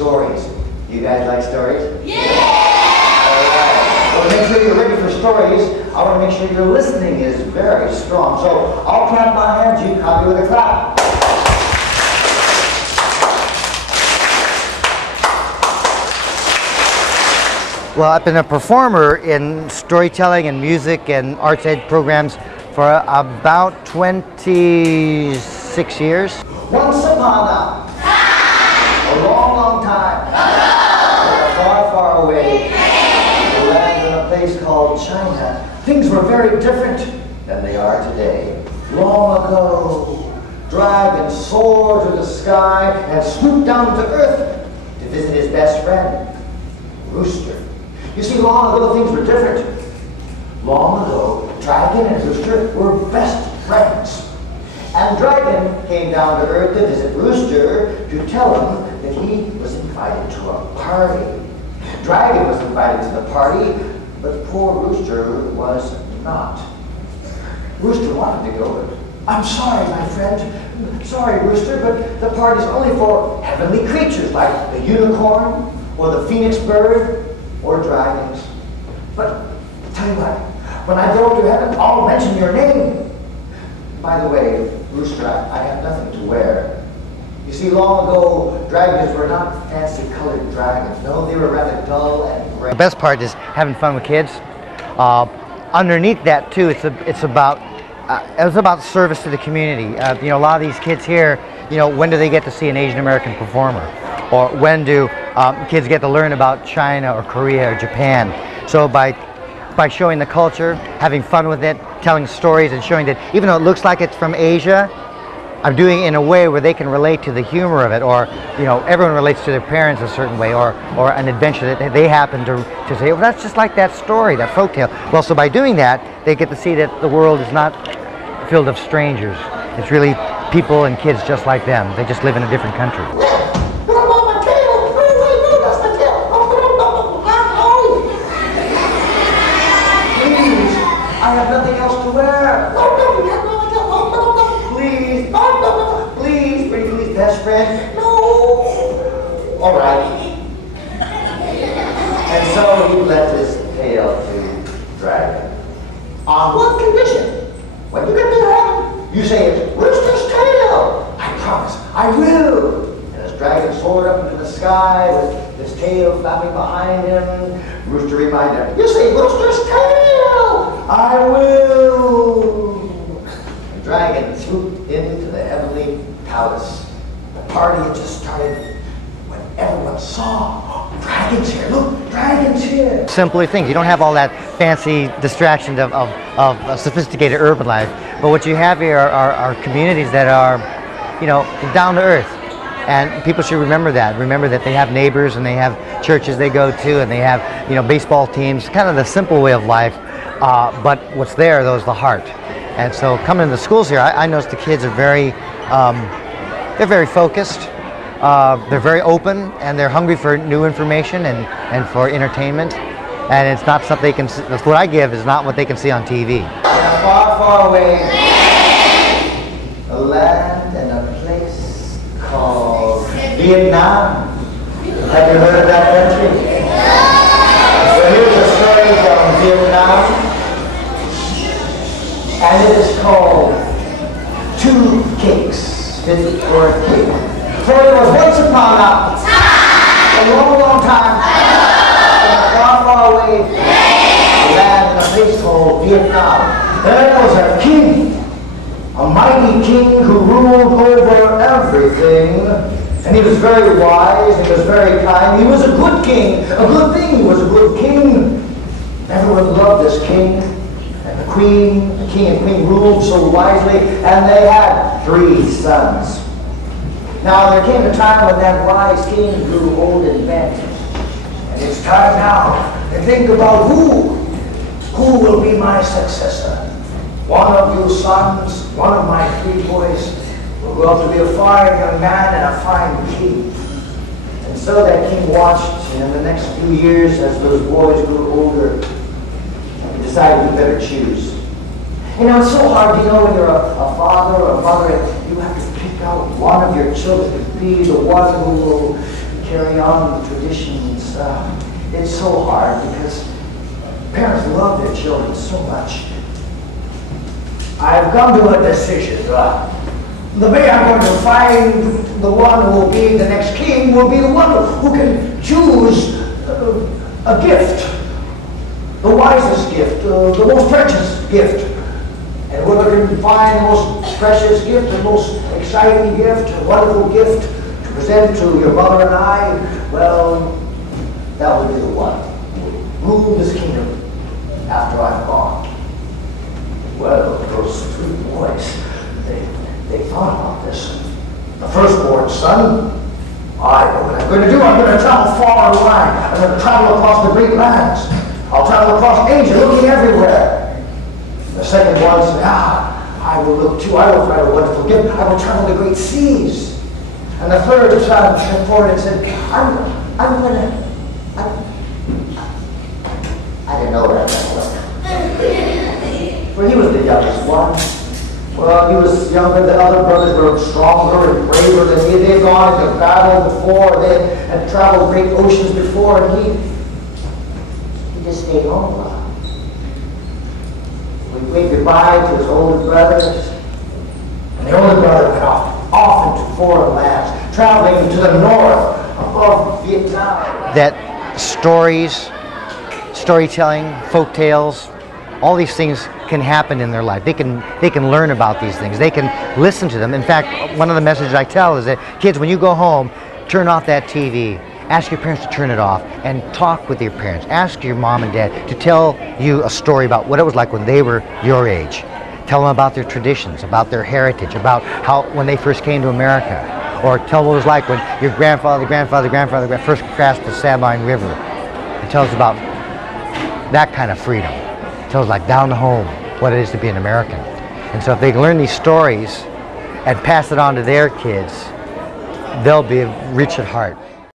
Stories. You guys like stories? Yeah! Alright. Well, to make sure you're ready for stories, I want to make sure your listening is very strong. So I'll clap my hands, you copy with a clap. Well, I've been a performer in storytelling and music and arts ed programs for about 26 years. Once upon a long, long time, far, far away, in a land in a place called China, things were very different than they are today. Long ago, dragons soared to the sky and swooped down to earth to visit his best friend, Rooster. You see, long ago things were different. Long ago, Dragon and Rooster were best friends. And Dragon came down to earth to visit Rooster to tell him that he was invited to a party. Dragon was invited to the party, but poor Rooster was not. Rooster wanted to go, but I'm sorry, my friend. Sorry, Rooster, but the party's only for heavenly creatures like the unicorn or the phoenix bird or dragons. But tell you what, when I go to heaven, I'll mention your name. By the way, Rooster, I have nothing to wear. You see, long ago, dragons were not fancy colored dragons. No, they were rather dull and gray. The best part is having fun with kids. Underneath that too, it was about service to the community. You know, a lot of these kids here, you know, when do they get to see an Asian American performer? Or when do kids get to learn about China or Korea or Japan? So by showing the culture, having fun with it, telling stories and showing that even though it looks like it's from Asia, I'm doing it in a way where they can relate to the humor of it, or, you know, everyone relates to their parents a certain way, or an adventure that they happen to say, well, that's just like that story, that folktale. Well, so by doing that, they get to see that the world is not filled of strangers. It's really people and kids just like them. They just live in a different country. I have nothing else to wear. Please, pretty please, best friend. No. All right. And so he left his tail to Dragon. On what condition? When you get to heaven, you say it's Rooster's tail. I promise, I will. And as Dragon soared up into the sky with his tail flapping behind him, Rooster reminded him, you say Rooster's tail. I will! The Dragon swooped into the heavenly palace. The party had just started when everyone saw, oh, Dragon's here, look, Dragon's here! Simpler things. You don't have all that fancy distractions of sophisticated urban life. But what you have here are communities that are, you know, down to earth. And people should remember that. Remember that they have neighbors and they have churches they go to and they have, you know, baseball teams, kind of the simple way of life. But what's there, though, is the heart. And so coming to the schools here, I noticed the kids are they're very focused, they're very open, and they're hungry for new information and for entertainment. And it's not something they can see, what I give is not what they can see on TV. Far, far away, a land and a place called Vietnam. Have you heard of that country? So here's a story from Vietnam. And it is called Two Cakes Fit for a Cake. For it was once upon a long, long time, in a far, far away land in a place called Vietnam. There was a king, a mighty king who ruled over everything. And he was very wise, he was very kind. He was a good king, a good thing. He was a good king. Everyone loved this king. The king and queen ruled so wisely, and they had 3 sons. Now there came a time when that wise king grew old and bent. And it's time now to think about who will be my successor. One of you sons, one of my 3 boys, will grow up to be a fine young man and a fine king. And so that king watched, and in the next few years, as those boys grew older, decided you better choose. You know, it's so hard, you know, when you're a father or a mother, and you have to pick out one of your children to be the one who will carry on the traditions. It's so hard because parents love their children so much. I've come to a decision. The way I'm going to find the one who will be the next king will be the one who can choose a gift, the wisest gift, the most precious gift. And whoever can find the most precious gift, the most exciting gift, a wonderful gift to present to your mother and I, well, that will be the one who will rule this kingdom after I'm gone. Well, those three boys, they thought about this. The firstborn son, I know what I'm going to do. I'm going to travel far and wide. I'm going to travel across the great lands. I'll travel across Asia, looking everywhere. The second one said, I will look too. I will find a wonderful gift. I will travel the great seas. And the third son stepped forward and said, I'm going to, I didn't know that. For he was the youngest one. Well, he was younger. The other brothers were stronger and braver than he. They had gone into battle before. They had traveled great oceans before, and he just stayed home. We waved goodbye to his older brothers, and the older brother went off into foreign lands, traveling to the north, above Vietnam. That storytelling, folk tales, all these things can happen in their life. They can learn about these things. They can listen to them. In fact, one of the messages I tell is that, kids, when you go home, turn off that TV. Ask your parents to turn it off and talk with your parents. Ask your mom and dad to tell you a story about what it was like when they were your age. Tell them about their traditions, about their heritage, about how when they first came to America. Or tell them what it was like when your grandfather first crossed the Sabine River. It tells about that kind of freedom. It tells like down the home what it is to be an American. And so if they learn these stories and pass it on to their kids, they'll be rich at heart.